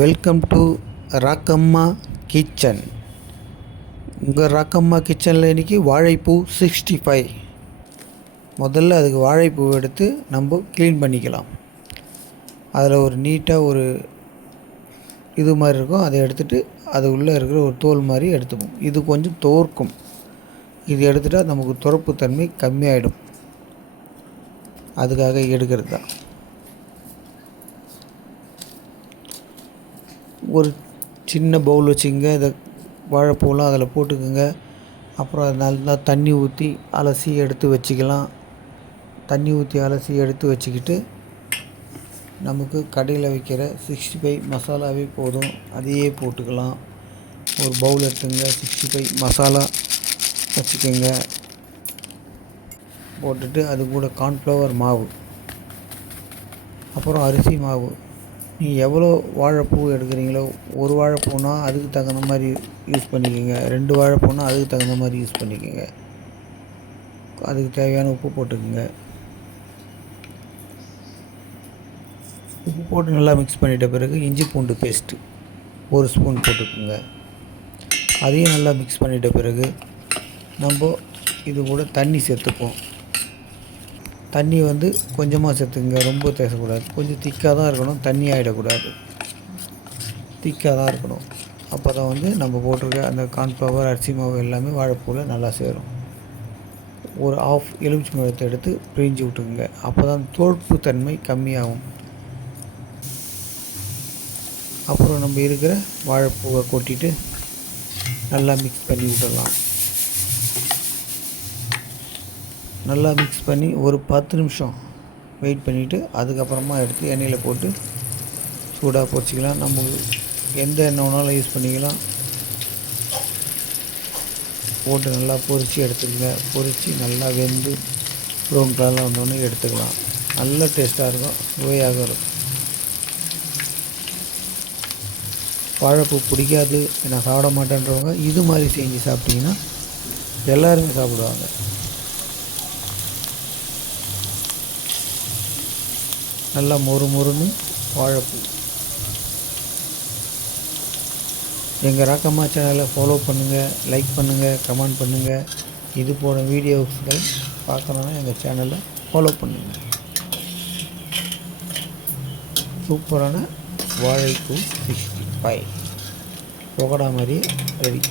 Welcome to Rakkamma kitchen. உங்கள் ராக்கம்மா கிச்சனில் இன்றைக்கி வாழைப்பூ 65. முதல்ல அதுக்கு வாழைப்பூ எடுத்து நம்ம க்ளீன் பண்ணிக்கலாம். அதில் ஒரு நீட்டாக ஒரு இது மாதிரி இருக்கும், அதை எடுத்துகிட்டு அது உள்ளே இருக்கிற ஒரு தோல் மாதிரி எடுத்துப்போம். இது கொஞ்சம் தோற்கும். இது எடுத்துட்டால் நமக்கு துரப்பு தன்மை கம்மியாயிடும். அதுக்காக எடுக்கிறது தான். ஒரு சின்ன பவுல் வச்சுக்கோங்க. இதை வாழைப்பூலாம் அதில் போட்டுக்கோங்க. அப்புறம் அது நல்லா தண்ணி ஊற்றி அலசி எடுத்து வச்சுக்கலாம். தண்ணி ஊற்றி அலசி எடுத்து வச்சுக்கிட்டு நமக்கு கடையில் வைக்கிற 65 மசாலாவே போதும், அதையே போட்டுக்கலாம். ஒரு பவுல் எடுத்துங்க, 65 மசாலா வச்சுக்கோங்க. போட்டுட்டு அது கூட கார்ன்ஃப்ளவர் மாவு, அப்புறம் அரிசி மாவு. நீங்கள் எவ்வளோ வாழைப்பூ எடுக்கிறீங்களோ, ஒரு வாழைப்பூனா அதுக்கு தகுந்த மாதிரி யூஸ் பண்ணிக்கோங்க, 2 வாழைப்பூனா அதுக்கு தகுந்த மாதிரி யூஸ் பண்ணிக்கோங்க. அதுக்கு தேவையான உப்பு போட்டுக்கோங்க. உப்பு போட்டு நல்லா மிக்ஸ் பண்ணிட்ட பிறகு இஞ்சி பூண்டு பேஸ்ட்டு 1 ஸ்பூன் போட்டுக்கோங்க. அதையும் நல்லா மிக்ஸ் பண்ணிட்ட பிறகு நம்ம இது கூட தண்ணி சேர்த்துப்போம். தண்ணி கொஞ்சமாக சேர்த்துக்குங்க, ரொம்ப தேசக்கூடாது. கொஞ்சம் திக்காக தான் இருக்கணும், தண்ணி ஆகிடக்கூடாது. திக்காக தான் இருக்கணும். அப்போ தான் நம்ம போட்டிருக்க அந்த கார்ன்ஃப்ளவர், அரிசி மாவு எல்லாமே வாழைப்பூவில் நல்லா சேரும். ஒரு ஆஃப் எலுமிச்சை பழத்தை எடுத்து பிழிஞ்சு விட்டுக்குங்க. அப்போ தான் தோற்பு தன்மை கம்மியாகும். அப்புறம் நம்ம இருக்கிற வாழைப்பூவை கொட்டிட்டு நல்லா மிக்ஸ் பண்ணி விட்டுடலாம். நல்லா மிக்ஸ் பண்ணி ஒரு 10 நிமிஷம் வெயிட் பண்ணிவிட்டு அதுக்கப்புறமா எடுத்து எண்ணெயில் போட்டு சூடாக பொரிச்சிக்கலாம். நம்ம எந்த எண்ணெய் வேணாலும் யூஸ் பண்ணிக்கலாம். போட்டு நல்லா பொரித்து எடுத்துக்கங்க. பொரித்து நல்லா வெந்து ப்ரௌன் கலரில் வந்தோடனே எடுத்துக்கலாம். நல்ல டேஸ்ட்டாக இருக்கும், சுவையாக இருக்கும். வாழைப்பூ பிடிக்காது, நான் சாப்பிட மாட்டேன்றவங்க இது மாதிரி செஞ்சு சாப்பிட்டிங்கன்னா எல்லாருமே சாப்பிடுவாங்க. நல்லா மொறுன்னு வாழைப்பூ. எங்கள் ராக்கம்மா சேனலை ஃபாலோ பண்ணுங்கள், லைக் பண்ணுங்கள், கமெண்ட் பண்ணுங்கள். இது போன வீடியோஸ்கள் பார்க்கணுன்னா எங்கள் சேனலை ஃபாலோ பண்ணுங்கள். சூப்பரான வாழைப்பூ 65 பகோடா மாதிரி ரெடி.